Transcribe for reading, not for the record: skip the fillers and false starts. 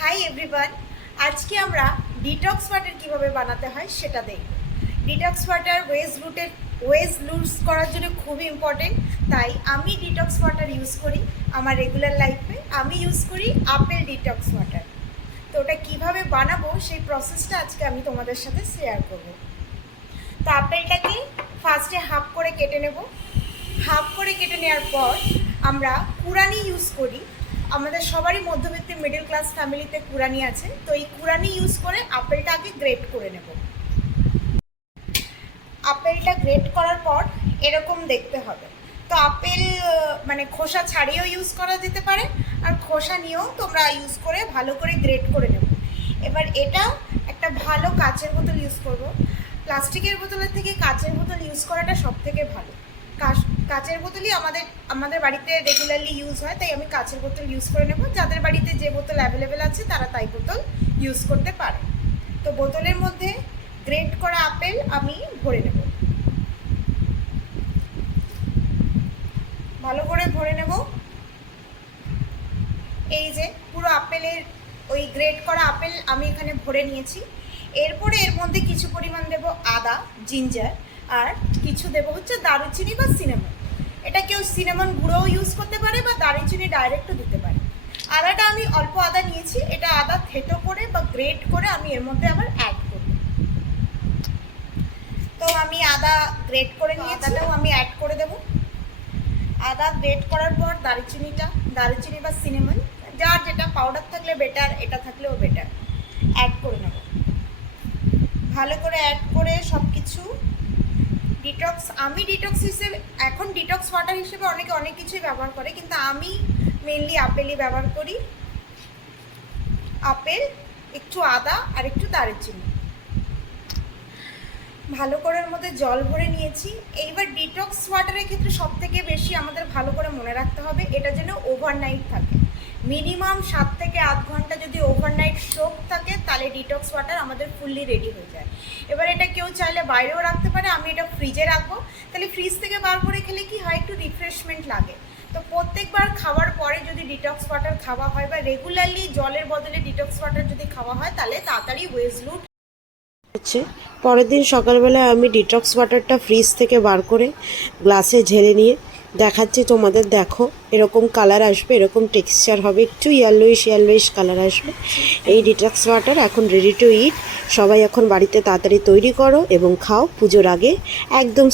Hi everyone, আজকে আমরা detox water কীভাবে বানাতে হয় সেটা দেখব। ডিটক্স ওয়াটার ওয়েজ লুজ করার জন্য খুবই ইম্পর্টেন্ট, তাই আমি ডিটক্স ওয়াটার ইউজ করি আমার রেগুলার লাইফে। আমি ইউজ করি আপেল ডিটক্স ওয়াটার। তো ওটা কীভাবে বানাবো সেই প্রসেসটা আজকে আমি তোমাদের সাথে শেয়ার করব। তো আপেলটাকে ফার্স্টে হাফ করে কেটে নেব। হাফ করে কেটে নেওয়ার পর আমরা কুরানি ইউজ করি। আমাদের সবারই মধ্যবিত্ত মিডল ক্লাস ফ্যামিলিতে কুরানি আছে, তো এই কুরানি ইউজ করে আপেলটা আগে গ্রেট করে নেব। আপেলটা গ্রেট করার পর এরকম দেখতে হবে। তো আপেল মানে খোসা ছাড়িয়েও ইউজ করা যেতে পারে, আর খোসা নিয়েও তোমরা ইউজ করে ভালো করে গ্রেট করে নেব। এবার এটা একটা ভালো কাচের বোতল ইউজ করব। প্লাস্টিকের বোতলের থেকে কাচের বোতল ইউজ করাটা সব থেকে ভালো। কাচের বোতলই আমাদের বাড়িতে রেগুলারলি ইউজ হয়, তাই আমি কাচের বোতল ইউজ করে নেব। যাদের বাড়িতে যে বোতল অ্যাভেলেবেল আছে তারা তাই বোতল ইউজ করতে পারে। তো বোতলের মধ্যে গ্রেট করা আপেল আমি ভরে নেব, ভালো করে ভরে নেব। এই যে পুরো আপেলের ওই গ্রেট করা আপেল আমি এখানে ভরে নিয়েছি। এরপরে এর মধ্যে কিছু পরিমাণ দেব আদা, জিঞ্জার, আর কিছু দেব হচ্ছে দারুচিনি বা সিনামন। এটা কেউ সিনামন গুঁড়োও ইউজ করতে পারে বা দারুচিনি ডাইরেক্টও দিতে পারে। আদাটা আমি অল্প আদা নিয়েছি, এটা আদা থেতো করে বা গ্রেট করে আমি এর মধ্যে আবার অ্যাড করব। তো আমি আদা গ্রেট করে নিয়ে আদাটাও আমি অ্যাড করে দেব। আদা গ্রেট করার পর দারুচিনি বা সিনামন, যার যেটা পাউডার থাকলে বেটার, এটা থাকলেও বেটার, অ্যাড করে নেব। ভালো করে অ্যাড করে সব কিছু আমি ডিটক্স হিসেবে, এখন ডিটক্স ওয়াটার হিসেবে অনেকে অনেক কিছুই ব্যবহার করে, কিন্তু আমি মেনলি আপেলই ব্যবহার করি। আপেল, একটু আদা আর একটু দারুচিনি, ভালো করে এর মধ্যে জল ভরে নিয়েছি। এইবার ডিটক্স ওয়াটারের ক্ষেত্রে সব থেকে বেশি আমাদের ভালো করে মনে রাখতে হবে এটা যেন ওভারনাইট থাকে। মিনিমাম 7 থেকে 8 ঘন্টা যদি ওভারনাইট সোক থাকে, তাহলে ডিটক্স ওয়াটার আমাদের ফুললি রেডি হয়ে যায়। এবার এটা কেউ চাইলে বাইরেও রাখতে পারে, আমি এটা ফ্রিজে রাখবো। তাহলে ফ্রিজ থেকে বার করে খেলে কি হয়, একটু রিফ্রেশমেন্ট লাগে। তো প্রত্যেকবার খাওয়ার পরে যদি ডিটক্স ওয়াটার খাওয়া হয় বা রেগুলারলি জলের বদলে ডিটক্স ওয়াটার যদি খাওয়া হয়, তাহলে তাড়াতাড়ি ওয়েজ লুজ হচ্ছে। পরের দিন সকালবেলা আমি ডিটক্স ওয়াটারটা ফ্রিজ থেকে বার করে গ্লাসে ঢেলে নিয়ে দেখাচ্ছি তোমাদের। দেখো এরকম কালার আসবে, এরকম টেক্সচার হবে, একটু ইয়েলোইশ কালার আসবে। এই ডিটক্স ওয়াটার এখন রেডি টু ইট। সবাই এখন বাড়িতে তাড়াতাড়ি তৈরি করো এবং খাও পুজোর আগে। একদম